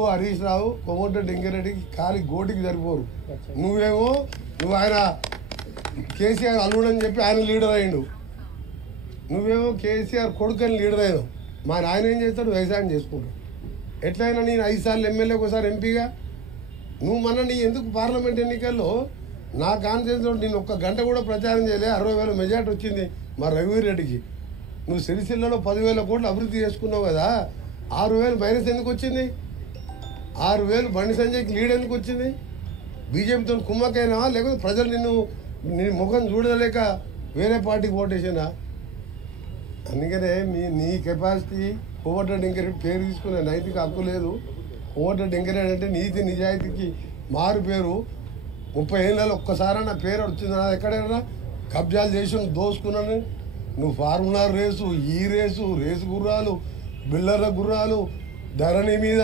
నువ్వు హరీష్ రావు కోమటిరెడ్డి వెంకరెడ్డికి ఖాళీ గోటికి సరిపోరు. నువ్వు ఆయన కేసీఆర్ అల్లుడని చెప్పి ఆయన లీడర్ అయ్యిండు. నువ్వేమో కేసీఆర్ కొడుకని లీడర్ అయినావు. మరి ఆయన ఏం చేస్తాడు? వ్యవసాయం చేసుకుంటాడు. ఎట్లయినా నేను 5 సార్లు ఎమ్మెల్యే, ఒకసారి ఎంపీగా. నువ్వు నీ ఎందుకు పార్లమెంట్ ఎన్నికల్లో నా కాన్ఫిడెన్స్ నేను ఒక్క గంట కూడా ప్రచారం చేయలే. 60,000 మెజార్టీ వచ్చింది మా రఘువీర్ రెడ్డికి. నువ్వు సిరిసిల్లలో 10,000 కోట్లు అభివృద్ధి చేసుకున్నావు కదా. 6,000 మైనస్ ఎందుకు వచ్చింది? 6,000 బండి సంజయ్కి లీడ్ ఎందుకు వచ్చింది? బీజేపీతో కుమ్మకైనా లేకపోతే ప్రజలు నీ ముఖం చూడలేక వేరే పార్టీకి ఓటేసినా? అందుకనే నీ కెపాసిటీ కోమటిరెడ్డి వెంకరెడ్డి పేరు తీసుకునే నైతిక హక్కు లేదు. కోమటిరెడ్డి వెంకరెడ్డి అంటే నీతి నిజాయితీకి మారు పేరు. 30 ఏళ్ళలో ఒక్కసారి నా పేరు వచ్చిందా? ఎక్కడైనా కబ్జాలు చేసి దోసుకున్నాను. నువ్వు ఫార్ములా రేసు, ఈ రేసు గుర్రాలు, బిల్లర్ల గుర్రాలు, ధరణి మీద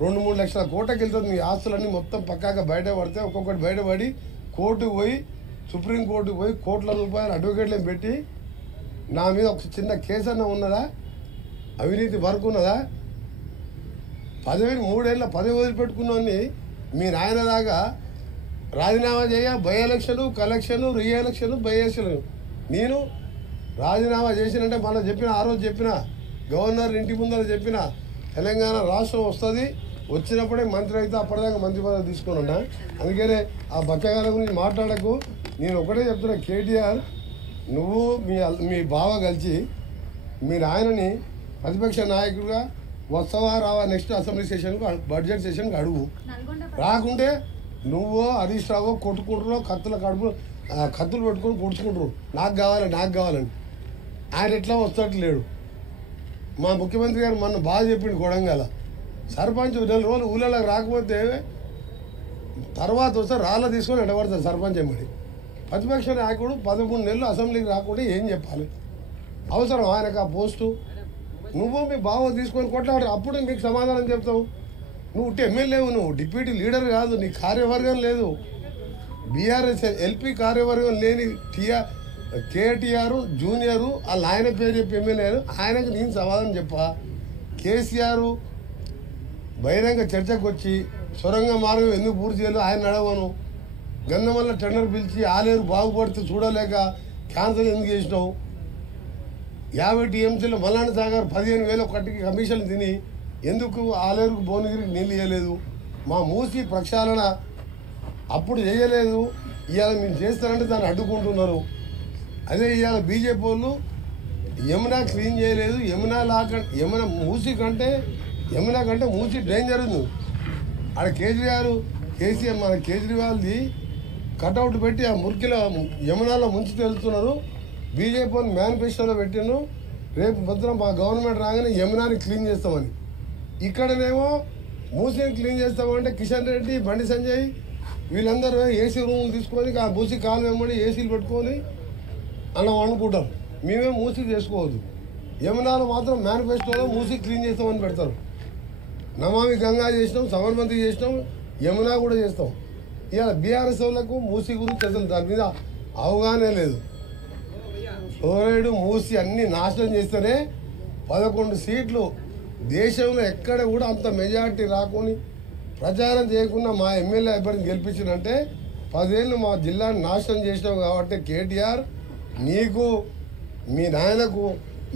2-3 లక్షల కోట్లకి వెళ్తుంది. నీ ఆస్తులన్నీ మొత్తం పక్కాగా బయటపడితే ఒక్కొక్కటి బయటపడి కోర్టుకు పోయి, సుప్రీంకోర్టుకు పోయి కోట్ల రూపాయలు అడ్వకేట్లను పెట్టి నా మీద ఒక చిన్న కేసు అన్న ఉన్నదా? అవినీతి వరకు ఉన్నదా? 3 ఏళ్ళ పదవి వదిలిపెట్టుకున్నాన్ని మీ నాయన దాకా రాజీనామా చేయ, by election, collection, re election, by election. నేను రాజీనామా చేసినంటే మళ్ళీ చెప్పిన, ఆ రోజు చెప్పిన, గవర్నర్ ఇంటి ముందర చెప్పిన, తెలంగాణ రాష్ట్రం వస్తుంది, వచ్చినప్పుడే మంత్రి అయితే అప్పటిదాకా మంత్రి పదవి తీసుకుని ఉన్నా. అందుకనే ఆ బచ్చగాల గురించి మాట్లాడకు. నేను ఒకటే చెప్తున్నా, కేటీఆర్ నువ్వు మీ బావ కలిసి మీరు ఆయనని ప్రతిపక్ష నాయకుడిగా వస్తావా రావా నెక్స్ట్ అసెంబ్లీ సెషన్కు, బడ్జెట్ సెషన్కి అడుగు. రాకుంటే నువ్వు హరీష్ రావు కొట్టుకుంటున్నావు, కత్తులు పెట్టుకొని పొడుచుకుంటారు. నాకు కావాలని. ఆయన ఎట్లా వస్తట్లేడు. మా ముఖ్యమంత్రి గారు మొన్న బాగా చెప్పిండు. కొడంగల్ సర్పంచ్ 2 రోజులు ఊళ్ళలోకి రాకపోతే తర్వాత వస్తే రాళ్ళ తీసుకొని ఎడబడతారు సర్పంచ్ ఎమ్మడి. ప్రతిపక్ష నాయకుడు 13 నెలలు అసెంబ్లీకి రాకుండా ఏం చెప్పాలి? అవసరం ఆయనకు ఆ పోస్టు? నువ్వు మీ బావ తీసుకొని కొట్లాడు, అప్పుడు మీకు సమాధానం చెప్తావు. నువ్వు ఎమ్మెల్యేవు, నువ్వు డిప్యూటీ లీడర్ కాదు, నీ కార్యవర్గం లేదు. బీఆర్ఎస్ ఎల్పీ కార్యవర్గం లేని కేటీఆర్ జూనియరు వాళ్ళ ఆయన పేరు చెప్పి ఎమ్మెల్యేలు, ఆయనకు నేను సమాధానం చెప్పా. కేసీఆర్ బహిరంగ చర్చకు వచ్చి సొరంగ మార్గం ఎందుకు పూర్తి చేయలేదు ఆయన నడవను. గంధమల్ల టెండర్ పిలిచి ఆలేరు బాగుపడితే చూడలేక క్యాన్సర్ ఎందుకు చేసినావు? 50 టీఎంసీలో మల్లాండ సాగర్ 15,000 కట్టికి కమిషన్ తిని ఎందుకు ఆలేరుకు భువనగిరికి నీళ్ళు ఇవ్వలేదు? మా మూసి ప్రక్షాళన అప్పుడు చేయలేదు, ఇవాళ మీరు చేస్తారంటే దాన్ని అడ్డుకుంటున్నారు. అదే ఇవాళ బీజేపీ వాళ్ళు యమునా క్లీన్ చేయలేదు. యమునా మూసి కంటే యమునా కంటే మూసి డేంజర్ ఉంది. ఆడ కేసీఆర్ మన కేజ్రీవాల్ది కట్అవుట్ పెట్టి ఆ మురికిలో యమునాలో ముంచి తెలుస్తున్నారు. బీజేపీ వాళ్ళు మేనిఫెస్టోలో పెట్టిను, రేపు పొద్దున మా గవర్నమెంట్ రాగానే యమునాని క్లీన్ చేస్తామని. ఇక్కడనేమో మూసిని క్లీన్ చేస్తామంటే కిషన్ రెడ్డి, బండి సంజయ్ వీళ్ళందరూ ఏసీ రూములు తీసుకొని ఆ మూసి కాలు వెంబడి ఏసీలు పెట్టుకొని అలా వండుకుంటారు. మేమే మూసి చేసుకోవద్దు. యమునాలో మాత్రం మేనిఫెస్టోలో మూసి క్లీన్ చేస్తామని పెడతారు. నమామి గంగా చేసినాం, సబర్మతి చేసినాం, యమునా కూడా చేస్తాం. ఇవాళ బీఆర్ఎస్ వాళ్ళకు మూసి గురించి అసలు దాని మీద అవగాహన లేదు. ఫ్లోరైడ్ మూసి అన్ని నాశనం చేస్తేనే 11 సీట్లు దేశంలో ఎక్కడ కూడా అంత మెజార్టీ రాకొని ప్రచారం చేయకుండా మా ఎమ్మెల్యే అభ్యర్థిని గెలిపించినంటే 10 ఏళ్ళు మా జిల్లాని నాశనం చేసినావు. కాబట్టి కేటీఆర్ నీకు మీ నాయనకు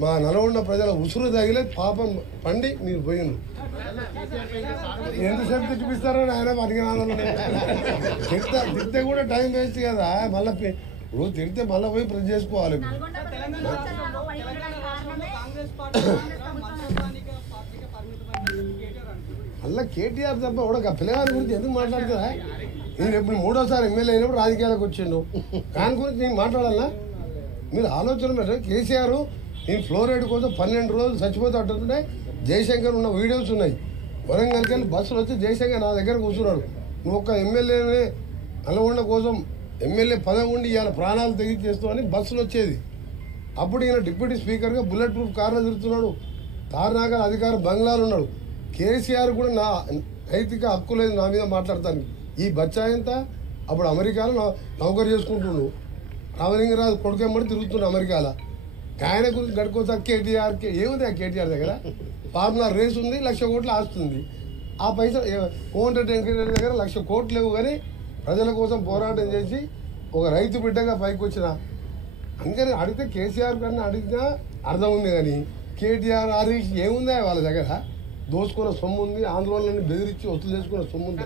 మా నల్గొండ ప్రజల ఉసురు తగిలే పాపం పండి మీరు పోయిను. ఎంతసేపు తిట్టిపిస్తారని ఆయన పనికినాలను తిడితే కూడా టైం వేస్ట్ కదా. మళ్ళీ రోజు తిడితే మళ్ళీ పోయి ప్రెస్ చేసుకోవాలి. మళ్ళీ కేటీఆర్ తప్ప కూడా పిల్లగారి గురించి ఎందుకు మాట్లాడుతుందా? నేను ఎప్పుడు 3వ సారి ఎమ్మెల్యే అయినప్పుడు రాజకీయాలకు వచ్చిండు. దాని గురించి నేను మాట్లాడాలా? మీరు ఆలోచన పెట్టారు. కేసీఆర్ నేను ఫ్లోరైడ్ కోసం 12 రోజులు చచ్చిపోతే అంటుంటే జయశంకర్ ఉన్న వీడియోస్ ఉన్నాయి. వరంగల్కి వెళ్ళి బస్సులు వచ్చి జయశంకర్ నా దగ్గర కూర్చున్నాడు. నువ్వు ఒక ఎమ్మెల్యేనే నల్గొండ కోసం ఎమ్మెల్యే పదవి ఉండి ఇవాళ ప్రాణాలు తెగించి చేస్తామని బస్సులు వచ్చేది. అప్పుడు ఈయన డిప్యూటీ స్పీకర్గా బుల్లెట్ ప్రూఫ్ కార్లో తిరుగుతున్నాడు. తారనాగర్ అధికార బంగ్లాలు ఉన్నాడు. కేసీఆర్ కూడా నా నైతిక హక్కు లేదు నా మీద మాట్లాడతాను. ఈ బచ్చాయంతా అప్పుడు అమెరికాలో నౌకరు చేసుకుంటున్నాడు. రామలింగరాజు కొడుకెమ్మడి తిరుగుతున్నాడు అమెరికాలో. ఆయన గురించి గడుకోతా కేటీఆర్ ఏముంది ఆ కేటీఆర్ దగ్గర? ఫార్ములా రేస్ ఉంది, 1,00,000 కోట్లు ఆస్తుంది. ఆ పైసలు కోమటిరెడ్డి వెంకటరెడ్డి దగ్గర 1,00,000 కోట్లు లేవు, కానీ ప్రజల కోసం పోరాటం చేసి ఒక రైతు బిడ్డగా పైకి వచ్చిన అందుకని అడిగితే కేసీఆర్ కన్నా అడిగినా అర్థం ఉంది. కానీ కేటీఆర్ హరీష్ ఏముందా వాళ్ళ దగ్గర? దోసుకున్న సొమ్ము ఉంది, ఆందోళనని బెదిరించి వసూలు చేసుకున్న సొమ్ము ఉంది.